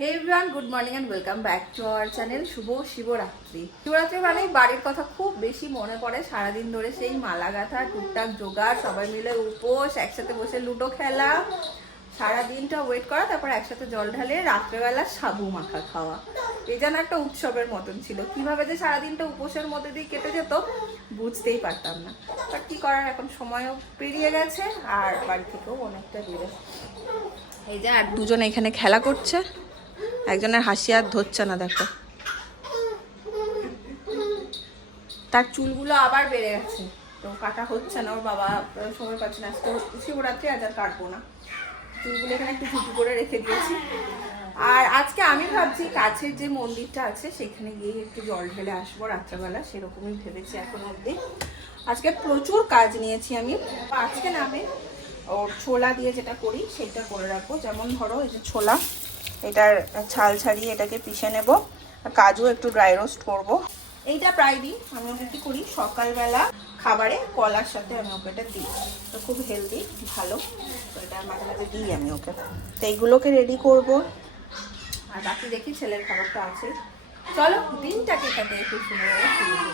Hey everyone, good morning and welcome back to our channel. শুভ শিবরাত্রি। শিবরাত্রি মানে বাড়ির কথা খুব বেশি মনে পড়ে। সারাদিন ধরে সেই মালা গাঁথা, টুকটাক জোগাড়, সবাই মিলে উপোস, একসাথে বসে লুডো খেলা, সারাদিনটা ওয়েট করা, তারপর একসাথে জল ঢালে রাত্রেবেলা সাবু মাখা খাওয়া। এই যেন একটা উৎসবের মতন ছিল। কিভাবে যে সারাদিনটা উপোসের মধ্যে দিয়ে কেটে যেত বুঝতেই পারতাম না। বাট কি করার, এখন সময়ও পেরিয়ে গেছে আর বাড়ি থেকেও অনেকটা দূরে। এই যে আর দুজন এখানে খেলা করছে, একজনের হাসি আর ধরছে না, দেখো তার চুলগুলো আবার বেড়ে গেছে, তো কাটা হচ্ছে না, ওর বাবা সময় পাচ্ছে না। আজকে শিবরাত্রি, আজ আর কাটবো না, চুলগুলো এখানে একটু ঝুঁকি করে রেখে দিয়েছি। আর আজকে আমি ভাবছি কাছের যে মন্দিরটা আছে সেখানে গিয়ে একটু জল ঢেলে আসবো রাত্রেবেলা, সেরকমই ভেবেছি এখন অবধি। আজকে প্রচুর কাজ নিয়েছি আমি। আজকে না আমি ওর ছোলা দিয়ে যেটা করি সেটা করে রাখবো। যেমন ধরো এই যে ছোলা, এটার ছাল ছাড়িয়ে এটাকে পিষে নেব, আর কাজু একটু ড্রাই রোস্ট করব। এইটা প্রায় দিন আমি ওকে কি করি, সকালবেলা খাবারে কলার সাথে আমি ওকে এটা দিই, তো খুব হেলদি, ভালো, তো এটা মাঝে মাঝে দিই আমি ওকে। তো এইগুলোকে রেডি করব, আর বাকি দেখি ছেলের খাবারটা আছে। চলো দিনটাকে এটাতে খুব সুন্দরভাবে শুরু করি।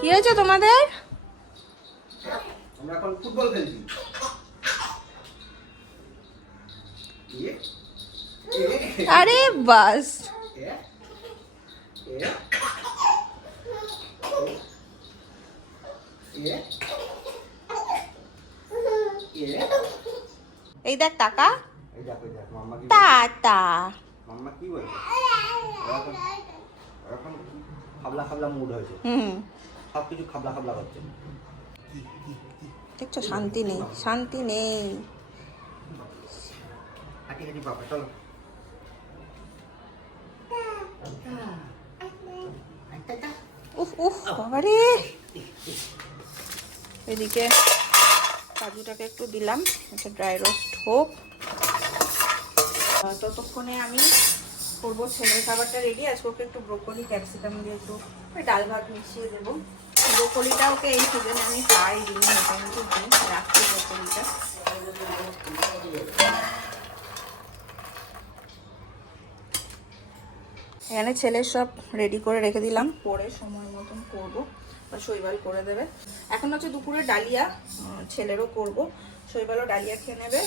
কি হয়েছে তোমাদের? আমরা এখন ফুটবল খেলছি। আরে বাস, এই দেখ টাকা, টাটা। মাম্মা কি বলছে? এখন খাবলা খাবলা মুড হয়েছে, সবকিছু খাবলা খাবলা করছে। দেখছো, শান্তি নেই, শান্তি নেই। হাঁটি হাঁটি বাবা, চলো। উফ উফ বাবারে। এদিকে কাজুটাকে একটু দিলাম, এটা ড্রাই রোস্ট হোক। ততক্ষণে আমি করবো ছেলের খাবারটা রেডি। আজকে ওকে একটু ব্রোকলি ক্যাপসিকাম দিয়ে একটু ডাল ভাত মিশিয়ে দেবো। ব্রোকলিটা ওকে এই সিজনে আমি প্রায় দিই, মোটামুটি দিই, রাখছি ব্রোকলিটা। এখানে ছেলের সব রেডি করে রেখে দিলাম, পরে সময় মতন করবো, বা শৈবাল করে দেবে। এখন হচ্ছে দুপুরে ডালিয়া, ছেলেরও করব, শৈবালও ডালিয়া খেয়ে নেবে,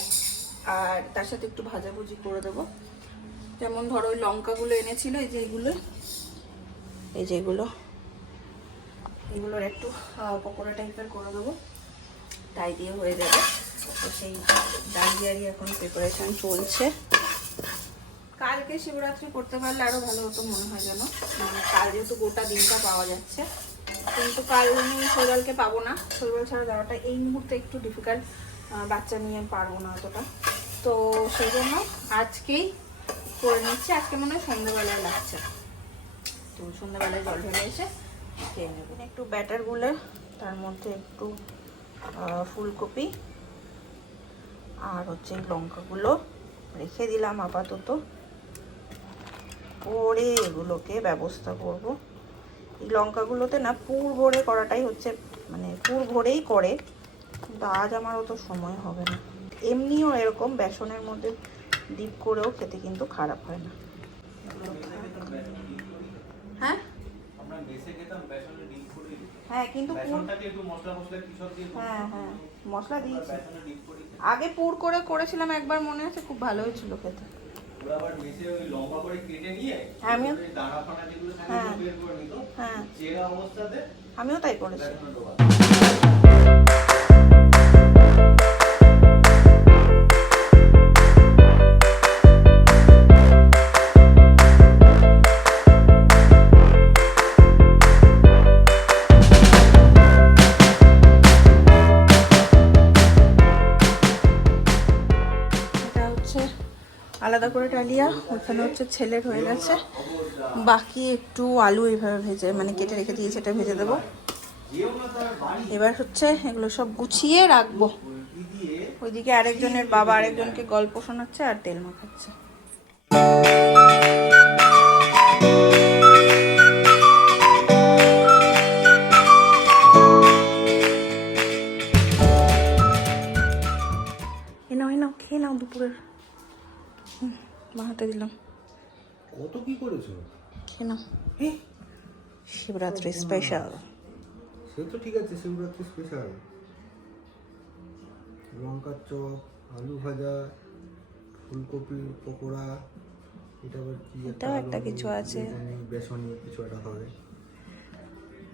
আর তার সাথে একটু ভাজাভুজি করে দেবো। যেমন ধরো ওই লঙ্কাগুলো এনেছিল, এই যে এইগুলো, এই যে এগুলোর একটু পকোড়া টাইপের করে দেবো, তাই দিয়ে হয়ে যাবে। তো সেই ডালিয়ারই এখন প্রিপারেশন চলছে। কালকে শিবরাত্রি করতে পারলে আরো ভালো হতো মনে হয়, যেন কাল যেহেতু গোটা দিনটা পাওয়া যাচ্ছে, কিন্তু কাল আমি শৈবালকে পাবো না। শৈবাল ছাড়া যাওয়াটা এই মুহূর্তে একটু ডিফিকাল্ট, বাচ্চা নিয়ে পারবো না অতটা, তো সেই জন্য আজকেই করে নিচ্ছে। আজকে মনে হয় সন্ধ্যাবেলায় লাগছে, তো সন্ধ্যাবেলায় জল ঢেলে এসে খেয়ে নেবেন। একটু ব্যাটার গুলে তার মধ্যে একটু ফুলকপি আর হচ্ছে লঙ্কাগুলো রেখে দিলাম আপাতত, পরে এগুলোকে ব্যবস্থা করব। এই লঙ্কাগুলোতে না পুর ভরে করাটাই হচ্ছে, মানে পুর ভরেই করে, কিন্তু আজ আমার অত সময় হবে না। এমনিও এরকম বেসনের মধ্যে ডিপ করেও খেতে কিন্তু খারাপ হয় না। হ্যাঁ হ্যাঁ, কিন্তু হ্যাঁ হ্যাঁ মশলা দিয়েছি, আগে পুর করে করেছিলাম একবার, মনে আছে, খুব ভালো হয়েছিল খেতে। আমিও তাই করেছি। আলাদা করে ডালিয়া, ওখানে হচ্ছে ছেলের হয়ে গেছে, বাকি একটু আলু এইভাবে ভেজে, মানে কেটে রেখে দিয়েছি, এটা ভেজে দেবো। এবার হচ্ছে এগুলো সব গুছিয়ে রাখবো। ওইদিকে আরেকজনের বাবা আরেকজনকে গল্প শোনাচ্ছে আর তেল মাখাচ্ছে। দুপুরের মা হাতে দিলাম। কত কি করেছো? কেন? শিবরাত্রি স্পেশাল। সে তো ঠিক আছে, শিবরাত্রি স্পেশাল। লঙ্কার চপ, আলু ভাজা, ফুলকপির পকোড়া, এটা আবার কি এটাও একটা কিছু আছে, বেসনি কিছু একটা হবে,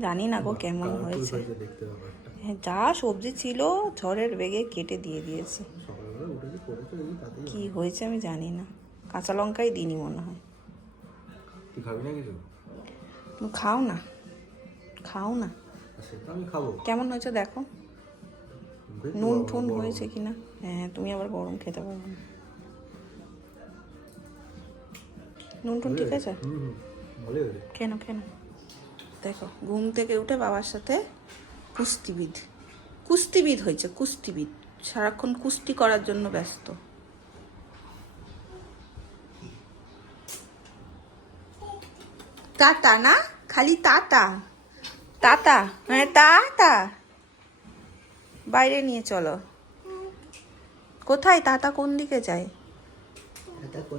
জানি না গো কেমন হয়েছে। দেখতে ব্যাপারটা। যা সবজি ছিল ঝড়ের বেগে কেটে দিয়ে দিয়েছি। সকালবেলা উঠে যে করেছো এই তাতেই কি হয়েছে আমি জানি না, কাঁচা লঙ্কাই দিইনি মনে হয়। তুই খাবি না কিছু? তুমি খাও না, খাও না। সেটা আমি খাবো। কেমন হয়েছে দেখো, নুন টুন হয়েছে কিনা। হ্যাঁ তুমি আবার গরম খেতে পারবে না। নুন টুন ঠিক আছে? কেন কেন? দেখো ঘুম থেকে উঠে বাবার সাথে কুস্তিবিদ হয়েছে, কুস্তিবিদ। সারাক্ষণ কুস্তি করার জন্য ব্যস্ত। টাটা না, খালি টাটা টাটা, হ্যাঁ টাটা। বাইরে নিয়ে চলো। কোথায় টাটা? কোন দিকে যায়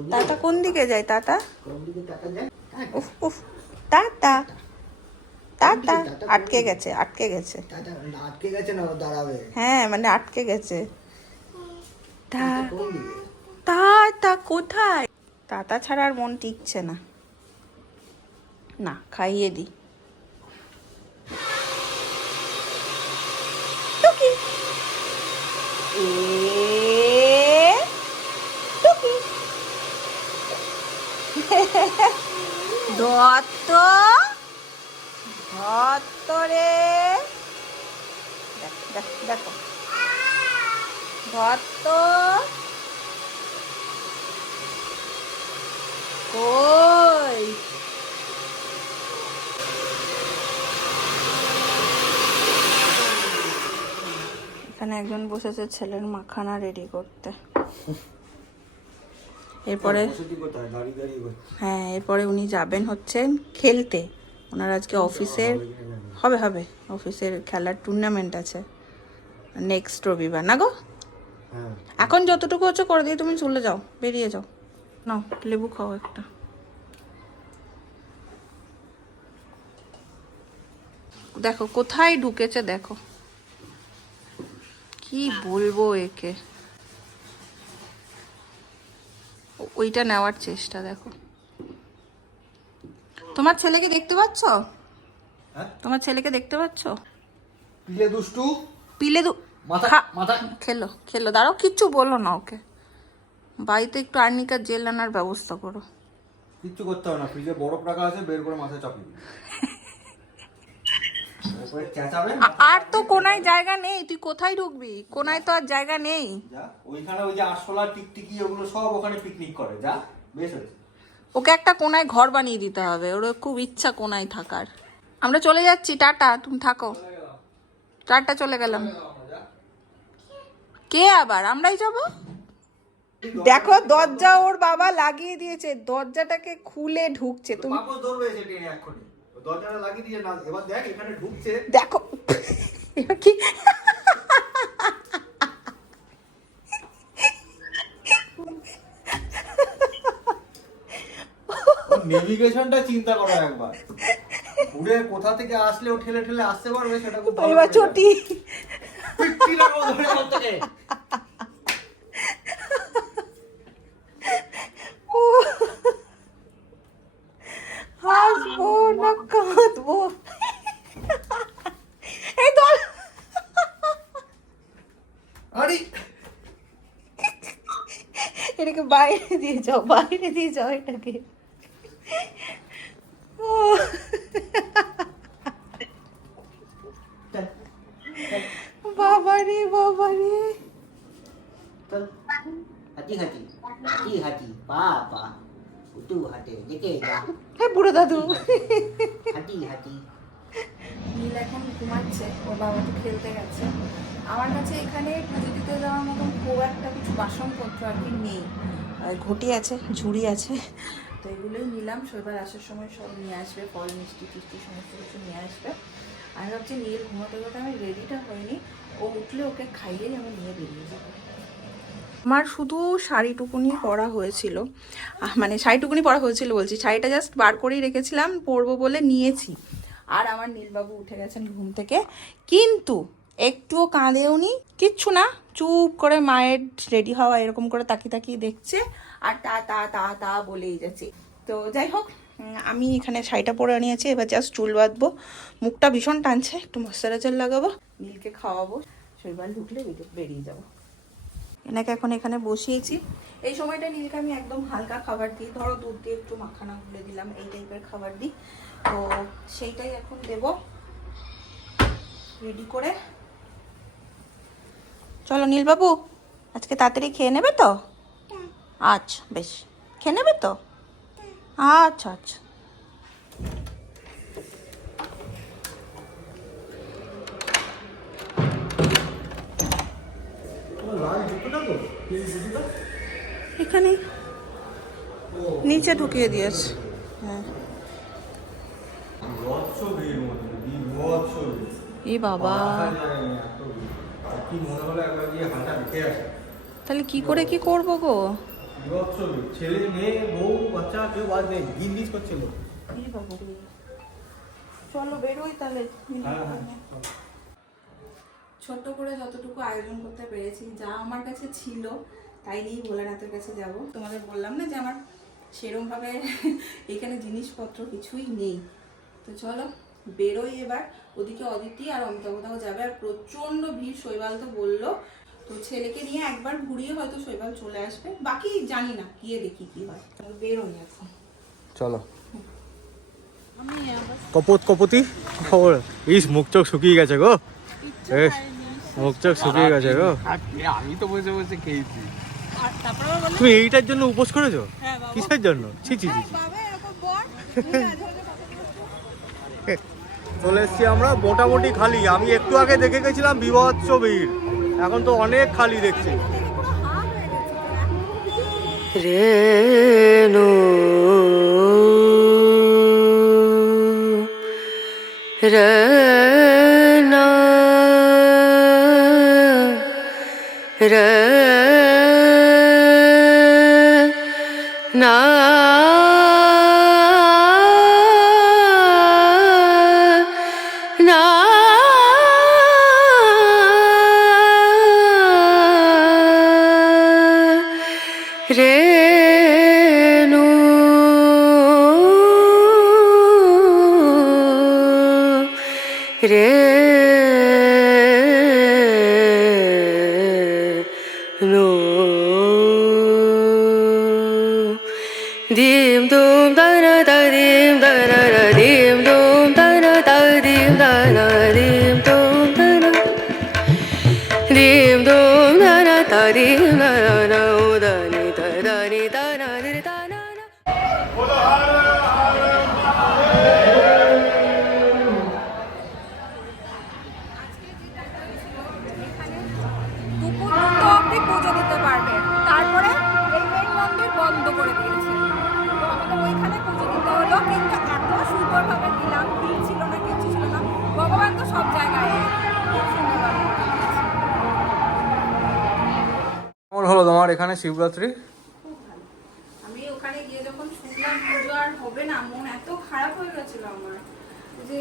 টাটা? কোন দিকে যায় টাটা? উফ উফ, টাটা টাটা। আটকে গেছে, আটকে গেছে। আটকে গেছে না, দাঁড়াবে। হ্যাঁ মানে আটকে গেছে। টাটা কোথায়? টাটা ছাড়া আর মন টিকছে না। না খাইয়ে দি। টুকি এ টুকি দত্ত দত্ত রে, দেখো দত্ত কই? এখানে একজন বসেছে ছেলের মাখানা রেডি করতে। এরপরে হ্যাঁ এরপরে উনি যাবেন হচ্ছেন খেলতে। ওনার আজকে অফিসের হবে অফিসের খেলার টুর্নামেন্ট আছে নেক্সট রবিবার না গো। এখন যতটুকু হচ্ছে করে দিয়ে তুমি চলে যাও, বেরিয়ে যাও। নাও লেবু খাও একটা। দেখো কোথায় ঢুকেছে, দেখো কি বলবো একে। ওইটা নেওয়ার চেষ্টা দেখো। তোমার ছেলেকে দেখতে পাচ্ছ? তোমার ছেলেকে দেখতে পাচ্ছ? পিলে দুষ্টু, পিলে খেলো খেলো, দাঁড়াও কিচ্ছু বলো না ওকে। বাড়িতে একটু আর্নিকার জেল আনার ব্যবস্থা করো। কিচ্ছু করতে হবে না, ফ্রিজে বরফ রাখা আছে, বের করে মাথায় চাপিয়ে দিবি। আর তো কোনায় জায়গা নেই, তুই কোথায় ঢুকবি? কোনায় তো আর জায়গা নেই। ওইখানে ওই যে আরশোলা টিকটিকি ওগুলো সব ওখানে পিকনিক করে, যা বেশ হয়েছে। ওকে একটা কোনায় ঘর বানিয়ে দিতে হবে, ওর খুব ইচ্ছা কোনায় থাকার। আমরা চলে যাচ্ছি, টাটা, তুমি থাকো। টাটা, চলে গেলাম। কে আবার? আমরাই যাব। দেখো দরজা ওর বাবা লাগিয়ে দিয়েছে, দরজাটাকে খুলে ঢুকছে। তুমি দরজাটা লাগিয়ে দিয়ে না, এবার দেখ এখানে ঢুকছে, দেখো কি নেভিগেশনটা চিন্তা করো একবার। ঘুরে কোথা থেকে আসলে ও ঠেলে ঠেলে আসতে পারবে সেটা খুব ভালো। এবার চটি পিট্টি লাগাবো ধরে করতে। হাসবো না কাঁদবো? এই দল এটাকে বাইরে দিয়ে যাও, বাইরে দিয়ে যাও এটাকে। ও বাবারে বাবারে, হাঁটি হাঁটি হাঁটি হাঁটি পা পা উটু হাঁটে দেখে যা। হ্যাঁ বুড়ো দাদু। হাঁটি হাঁটি। নীল এখন ঘুমাচ্ছে, ওর বাবা তো খেলতে গেছে। আমার কাছে এখানে পুজো দিতে যাওয়ার মতন খুব একটা কিছু বাসনপত্র আর কি নেই। ঘটি আছে, ঝুড়ি আছে, তো এগুলোই নিলাম। শৈবার আসার সময় সব নিয়ে আসবে, ফল মিষ্টি টিষ্টি সমস্ত কিছু নিয়ে আসবে। আমি ভাবছি নীল ঘুমাতে ঘুমাতে আমি রেডিটা হয়নি, ও উঠলে ওকে খাইয়েই আমি নিয়ে বেরিয়ে যাবো। আমার শুধু শাড়িটুকুনি পরা হয়েছিল, মানে শাড়িটুকুনি পরা হয়েছিল বলছি, শাড়িটা জাস্ট বার করেই রেখেছিলাম, পরবো বলে নিয়েছি। আর আমার নীলবাবু উঠে গেছেন ঘুম থেকে, কিন্তু একটুও কাঁদেওনি, কিচ্ছু না, চুপ করে মায়ের রেডি হওয়া এরকম করে তাকিয়ে তাকিয়ে দেখছে আর তা তা তা তা বলেই যাচ্ছে। তো যাই হোক, আমি এখানে শাড়িটা পরে নিয়েছি, এবার জাস্ট চুল বাঁধবো, মুখটা ভীষণ টানছে, একটু ময়শ্চারাইজার লাগাবো, নীলকে খাওয়াবো, শৈবাল ঢুকলে বেরিয়ে যাবো। এনাকে এখন এখানে বসিয়েছি। এই সময়টা নীলকে আমি একদম হালকা খাবার দিই, ধরো দুধ দিয়ে একটু মাখানা গুলে দিলাম, এই টাইপের খাবার দিই, তো সেইটাই এখন দেব রেডি করে। চলো নীলবাবু, আজকে তাড়াতাড়ি খেয়ে নেবে তো? আচ্ছা বেশ, খেয়ে নেবে তো? আচ্ছা আচ্ছা। এখানে নিচে ঢুকিয়ে দিয়েছে। হ্যাঁ এই বাবা, কি মনে হলো একবার গিয়ে হাঁটা দেখে আসে। তাহলে কি করে কি করবো গো? ছেলে মেয়ে বউ বাচ্চা কেউ বাদ নেই, গিজ করছিল। চলো বেরোই তাহলে। ছোট্ট করে যতটুকু আয়োজন করতে পেরেছি, যা আমার কাছে ছিল তাই নিয়েই ভোলানাথের কাছে যাব। তোমাদের বললাম না যে আমার সেরমভাবে এখানে জিনিসপত্র কিছুই নেই। তো চলো বেরোই এবার। ওদিকে অদিতি আর অমিতাভদাও যাবে, আর প্রচণ্ড ভিড়, শৈবাল তো বললো। তো ছেলেকে নিয়ে একবার ঘুরিয়ে হয়তো শৈবাল চলে আসবে, বাকি জানি না, গিয়ে দেখি কি হয়। বেরোই এখন, চলো। কপত কপতি খবর, ইস মুখ চোখ শুকিয়ে গেছে গো, মুখ চোখ শুকিয়ে গেছে গো। আমি তো বসে বসে খেয়েছি। তুমি এইটার জন্য উপোস করেছো? কিসের জন্য? ছি ছি ছি। চলে এসছি আমরা, মোটামুটি খালি। আমি একটু আগে দেখে গেছিলাম বিভৎস ভিড়, এখন তো অনেক খালি দেখছি। রেনু রনা রনা রেনু রেনু dim dum da na da dim da na na dim dum da na da dim da na dim dum da na dim dum da na da dim da na na da ni da na di da na na. দুপুর দুটো অবধি পুজো দিতে পারবে, তারপরে এই main মন্দির বন্ধ করে দিয়েছে। তো আমাদের ওইখানে পুজো দিতে হলো, কিন্তু এত সুন্দরভাবে দিলাম, ভিড় ছিল না, কিছু ছিল না, ভগবান তো সব জায়গায়। খুব সুন্দরভাবে দিয়েছে। কেমন হলো তোমার এখানে শিবরাত্রি? খুব ভালো। আমি ওখানে গিয়ে যখন শুনলাম পুজো আর হবে না, মন এত খারাপ হয়ে গেছিল আমার, যে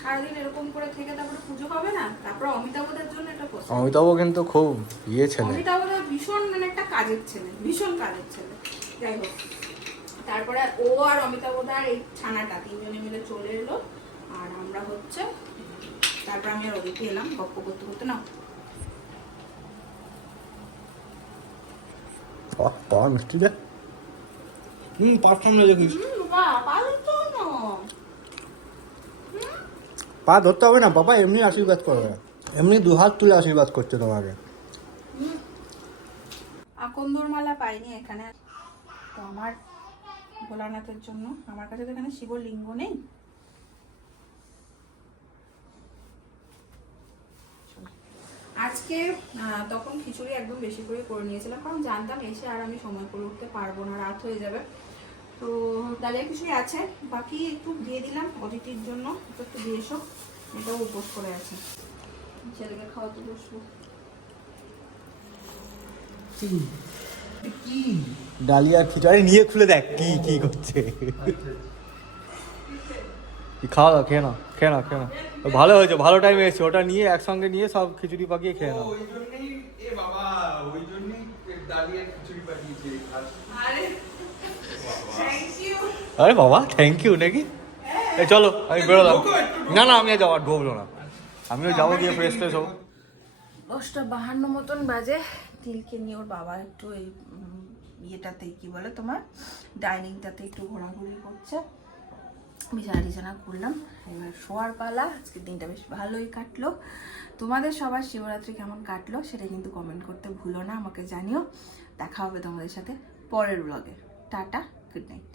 সারাদিন এরকম করে থেকে তারপরে পুজো হবে না। তারপর অমিতাভদের জন্য এটা পছন্দ। অমিতাভ কিন্তু খুব ইয়ে ছেলে, অমিতাভদা ভীষণ মানে একটা কাজের ছেলে, ভীষণ কাজের ছেলে। যাই হোক, তারপরে ও আর অমিতাভদার এই ছানাটা তিনজনে মিলে চলে এলো, আর আমরা হচ্ছে তারপর আমি আর ওদিকে এলাম গপ্প করতে করতে। না পাওয়া মিষ্টি দে, পাঁচ সামনে দেখিস, পা ধরতে হবে না বাবা, এমনি আশীর্বাদ করবে, এমনি দুহাত তুলে আশীর্বাদ করছে তোমাকে। আকন্দর মালা পাইনি এখানে, তো আমার ভোলানাথের জন্য, আমার কাছে তো এখানে শিবলিঙ্গ নেই। আজকে তখন খিচুড়ি একদম বেশি করে নিয়েছিলাম, কারণ জানতাম এসে আর আমি সময় করে উঠতে পারবো না, রাত হয়ে যাবে। তো ডালিয়া খিচুড়ি আছে, বাকি একটু দিয়ে দিলাম অদিতির জন্য, একটু দিয়ে এসো, এটাও উপোস করে আছে, ছেলেকে খাওয়াতে বসবো। কি ডালিয়া খিচুড়ি নিয়ে খুলে দেখ কি কি করছে খাওয়া দাও, খেয়ে নাও খেয়ে নাও খেয়ে নাও। ভালো হয়েছে, ভালো টাইমে এসেছে, ওটা নিয়ে একসঙ্গে নিয়ে সব খিচুড়ি পাকিয়ে খেয়ে নাও। ওই জন্যই এ বাবা ওই জন্যই ডালিয়া খিচুড়ি পাঠিয়েছে আরে থ্যাংক ইউ। আরে বাবা থ্যাংক ইউ নাকি? এই চলো আমি বেরোলাম। না না আমি আর যাবো, আর ঢোকলো না, আমিও যাবো গিয়ে ফ্রেশ ফ্রেশ হবো। 10:52 মতন বাজে। তিলকে নিয়ে ওর বাবা একটু এই ইয়েটাতে কি বলে তোমার ডাইনিংটাতে একটু ঘোরাঘুরি করছে। বিছানা টিছানা করলাম, এবার শোয়ার পালা। আজকের দিনটা বেশ ভালোই কাটলো। তোমাদের সবার শিবরাত্রি কেমন কাটলো সেটা কিন্তু কমেন্ট করতে ভুলো না, আমাকে জানিও। দেখা হবে তোমাদের সাথে পরের ব্লগে। Tata, good night.